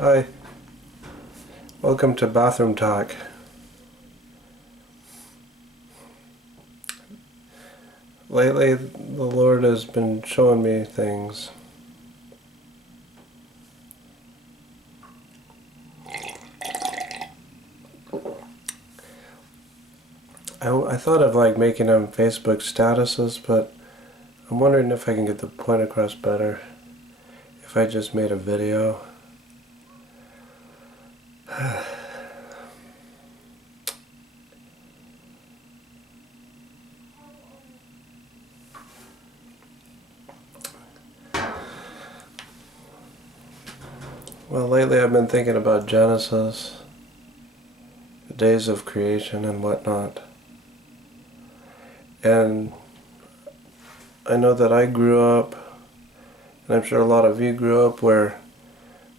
Hi, welcome to Bathroom Talk. Lately, the Lord has been showing me things. I thought of making them Facebook statuses, but I'm wondering if I can get the point across better if I just made a video. Well, lately I've been thinking about Genesis, the days of creation and whatnot. And I know that I grew up, and I'm sure a lot of you grew up, where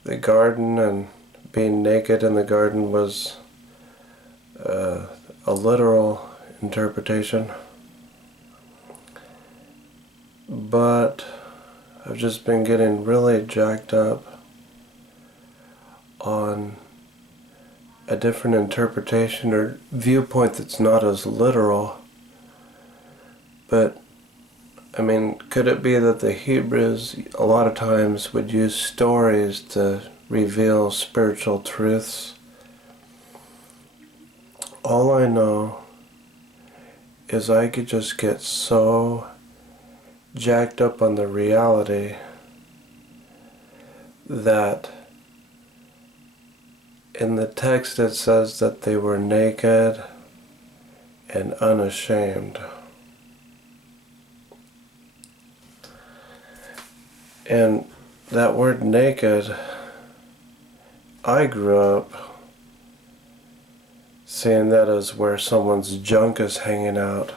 the garden and being naked in the garden was a literal interpretation. But I've just been getting really jacked up on a different interpretation or viewpoint that's not as literal. But, I mean, could it be that the Hebrews a lot of times would use stories to reveal spiritual truths? All I know is I could just get so jacked up on the reality that in the text it says that they were naked and unashamed. And that word naked, I grew up seeing that as where someone's junk is hanging out,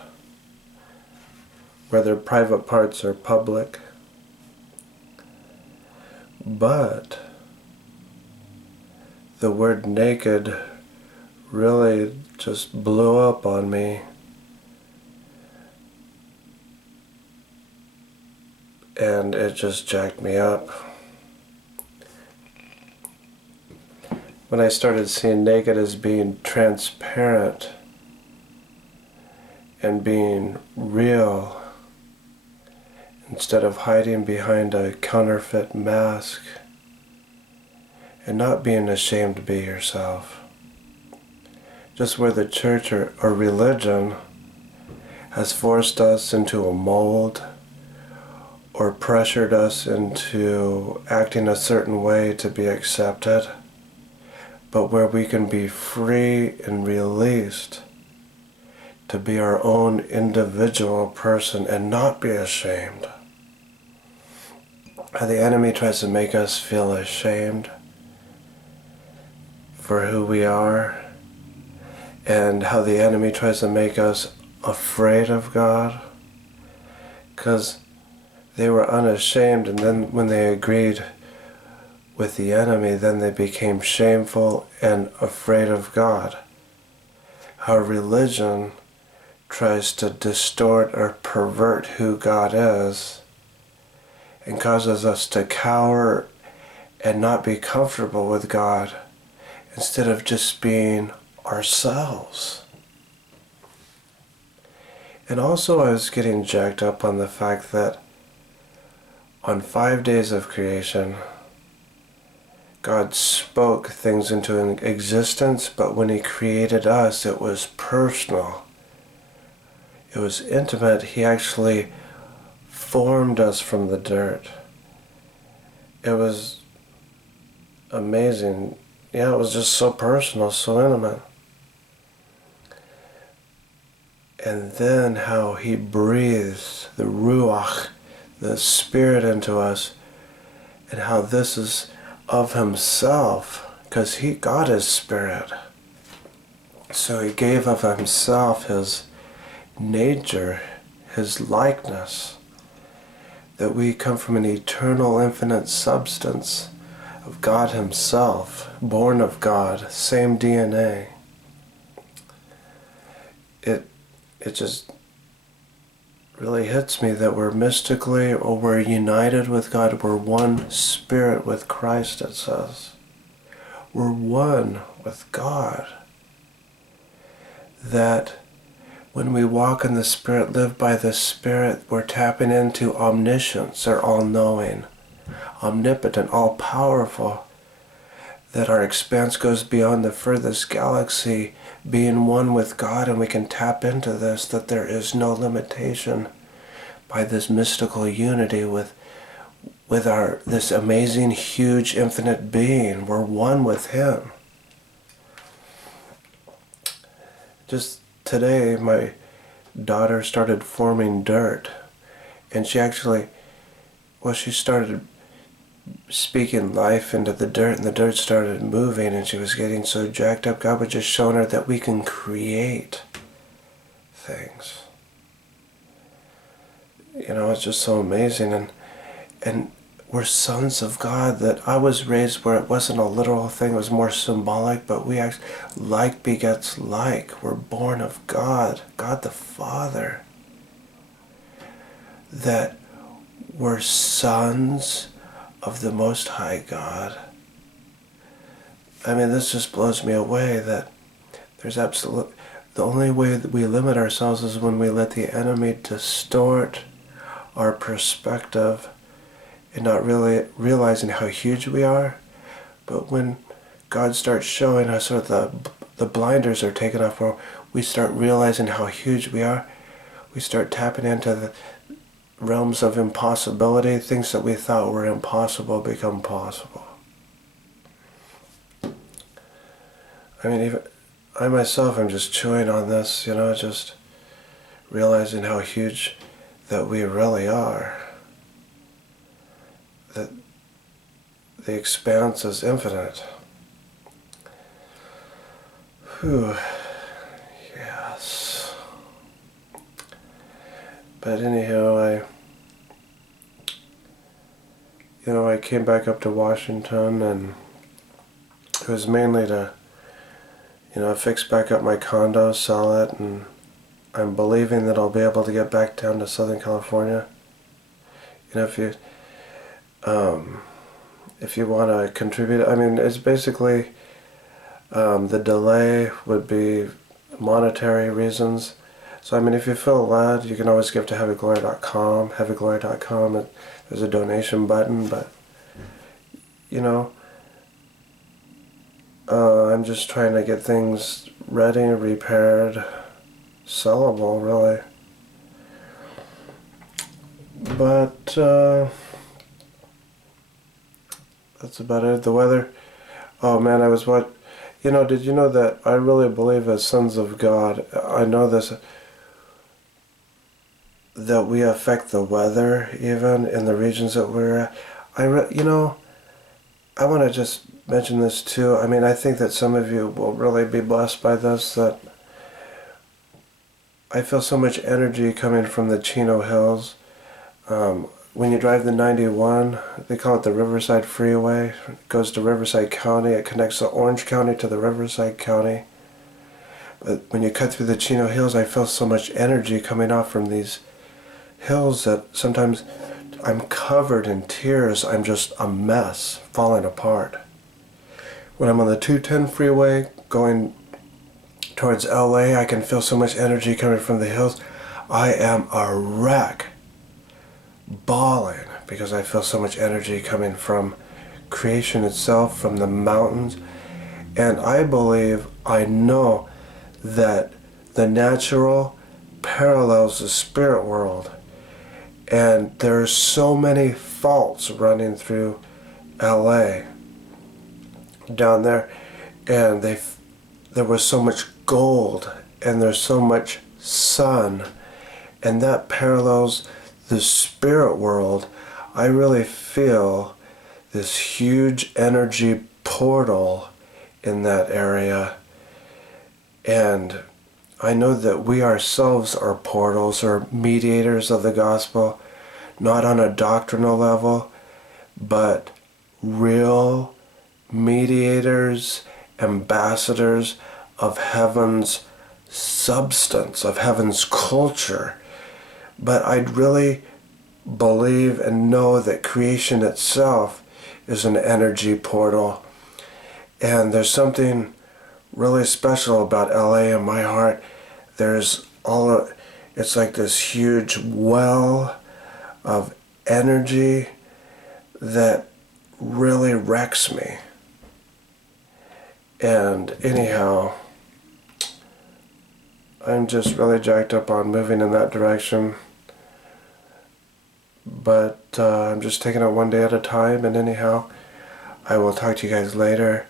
where their private parts are public. But the word naked really just blew up on me. And it just jacked me up. When I started seeing naked as being transparent and being real, instead of hiding behind a counterfeit mask, and not being ashamed to be yourself. Just where the church or religion has forced us into a mold or pressured us into acting a certain way to be accepted, but where we can be free and released to be our own individual person and not be ashamed. How the enemy tries to make us feel ashamed for who we are, and how the enemy tries to make us afraid of God, because they were unashamed, and then when they agreed with the enemy, then they became shameful and afraid of God. How religion tries to distort or pervert who God is and causes us to cower and not be comfortable with God instead of just being ourselves. And also I was getting jacked up on the fact that on 5 days of creation, God spoke things into existence, but when He created us, it was personal. It was intimate. He actually formed us from the dirt. It was amazing. Yeah, it was just so personal, so intimate. And then how He breathes the Ruach, the Spirit, into us, and how this is of Himself, because God is Spirit. So He gave of Himself His nature, His likeness, that we come from an eternal, infinite substance of God Himself, born of God, same DNA. It just really hits me that we're mystically, or we're united with God, we're one spirit with Christ, it says. we're one with God. That when we walk in the Spirit, live by the Spirit, we're tapping into omniscience, or all-knowing, omnipotent, all-powerful, that our expanse goes beyond the furthest galaxy, being one with God, and we can tap into this, that there is no limitation by this mystical unity with this amazing, huge, infinite being. We're one with Him. Just today, my daughter started forming dirt, and she started speaking life into the dirt, and the dirt started moving, and she was getting so jacked up. God was just showing her that we can create things. It's just so amazing, and we're sons of God. That I was raised where it wasn't a literal thing, it was more symbolic, but we actually, like begets like. We're born of God, God the Father. That we're sons of the Most High God. I mean, this just blows me away, that there's the only way that we limit ourselves is when we let the enemy distort our perspective, and not really realizing how huge we are. But when God starts showing us, or the blinders are taken off, where we start realizing how huge we are, we start tapping into the realms of impossibility. Things that we thought were impossible become possible. I mean, even I myself am just chewing on this, just realizing how huge that we really are. That the expanse is infinite. Whew. Yes. But anyhow, I came back up to Washington, and it was mainly to, fix back up my condo, sell it, and I'm believing that I'll be able to get back down to Southern California. If you want to contribute, I mean, it's basically, the delay would be monetary reasons. So, I mean, if you feel led, you can always give to heavyglory.com. Heavyglory.com, there's a donation button, but, I'm just trying to get things ready, repaired, sellable, really. But, that's about it. The weather, oh man, did you know that I really believe as sons of God, I know this, that we affect the weather even in the regions that we're at. I want to just mention this too. I mean, I think that some of you will really be blessed by this, that I feel so much energy coming from the Chino Hills. When you drive the 91, they call it the Riverside Freeway. It goes to Riverside County. It connects the Orange County to the Riverside County. But when you cut through the Chino Hills, I feel so much energy coming off from these hills that sometimes I'm covered in tears. I'm just a mess, falling apart. When I'm on the 210 freeway going towards LA, I can feel so much energy coming from the hills. I am a wreck, bawling, because I feel so much energy coming from creation itself, from the mountains. And I know that the natural parallels the spirit world. And there's so many faults running through LA down there, and there was so much gold, and there's so much sun, and that parallels the spirit world. I really feel this huge energy portal in that area, and I know that we ourselves are portals or mediators of the gospel, not on a doctrinal level, but real mediators, ambassadors of heaven's substance, of heaven's culture. But I'd really believe and know that creation itself is an energy portal. And there's something really special about LA in my heart. There's it's like this huge well of energy that really wrecks me. And anyhow, I'm just really jacked up on moving in that direction. But I'm just taking it one day at a time. And anyhow, I will talk to you guys later.